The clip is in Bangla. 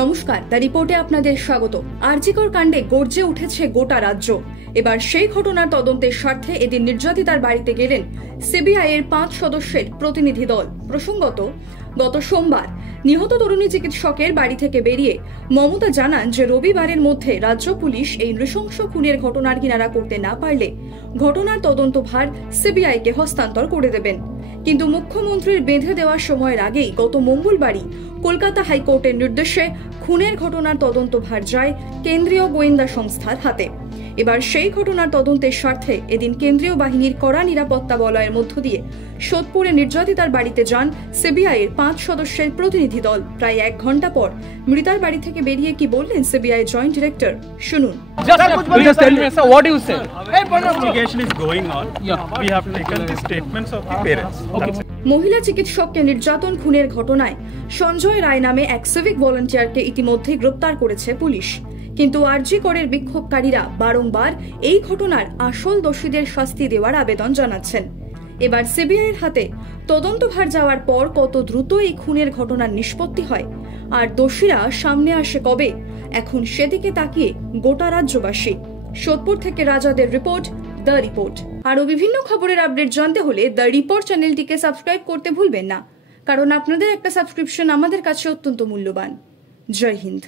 নমস্কার, দ্য রিপোর্টে আপনাদের স্বাগত। আরজিকর কাণ্ডে গর্জে উঠেছে গোটা রাজ্য। এবার সেই ঘটনার তদন্তের স্বার্থে এদিন নির্যাতিতার বাড়িতে গেলেন সিবিআই এর 5 সদস্যের প্রতিনিধি দল। প্রসঙ্গত, গত সোমবার নিহত তরুণী চিকিৎসকের বাড়ি থেকে বেরিয়ে মমতা জানান যে রবিবারের মধ্যে রাজ্য পুলিশ এই নৃশংস খুনের ঘটনার কিনারা করতে না পারলে ঘটনার তদন্তভার সিবিআইকে হস্তান্তর করে দেবেন। কিন্তু মুখ্যমন্ত্রীর বেঁধে দেওয়ার সময়ের আগেই গত মঙ্গলবারই কলকাতা হাইকোর্টের নির্দেশে খুনের ঘটনার তদন্তভার যায় কেন্দ্রীয় গোয়েন্দা সংস্থার হাতে। এবার সেই ঘটনার তদন্তের স্বার্থে এদিন কেন্দ্রীয় বাহিনীর কড়া নিরাপত্তা বলয়ের মধ্য দিয়ে সোদপুরে নির্যাতিতার বাড়িতে যান সিবিআই এর 5 সদস্যের প্রতিনিধি দল। প্রায় 1 ঘন্টা পর মৃতার বাড়ি থেকে বেরিয়ে কি বললেন সিবিআই জয়েন্ট ডিরেক্টর, শুনুন। What do you say? Investigation is going on. We have taken the statements of the parents. মহিলা চিকিৎসককে নির্যাতন খুনের ঘটনায় সঞ্জয় রায় নামে এক সিভিক ভলান্টিয়ারকে ইতিমধ্যেই গ্রেপ্তার করেছে পুলিশ। কিন্তু আরজিকরের বিক্ষোভকারীরা বারংবার এই ঘটনার আসল দোষীদের শাস্তি দেওয়ার আবেদন জানাচ্ছেন। এবার সিবিআই এর হাতে তদন্তভার যাওয়ার পর কত দ্রুত এই খুনের ঘটনার নিষ্পত্তি হয় আর দোষীরা সামনে আসে কবে, এখন সেদিকে তাকিয়ে গোটা রাজ্যবাসী। সোদপুর থেকে রাজাদের রিপোর্ট, দ্য রিপোর্ট। আরও বিভিন্ন খবরের আপডেট জানতে হলে দ্য রিপোর্ট চ্যানেলটিকে সাবস্ক্রাইব করতে ভুলবেন না, কারণ আপনাদের একটা সাবস্ক্রিপশন আমাদের কাছে অত্যন্ত মূল্যবান। জয় হিন্দ।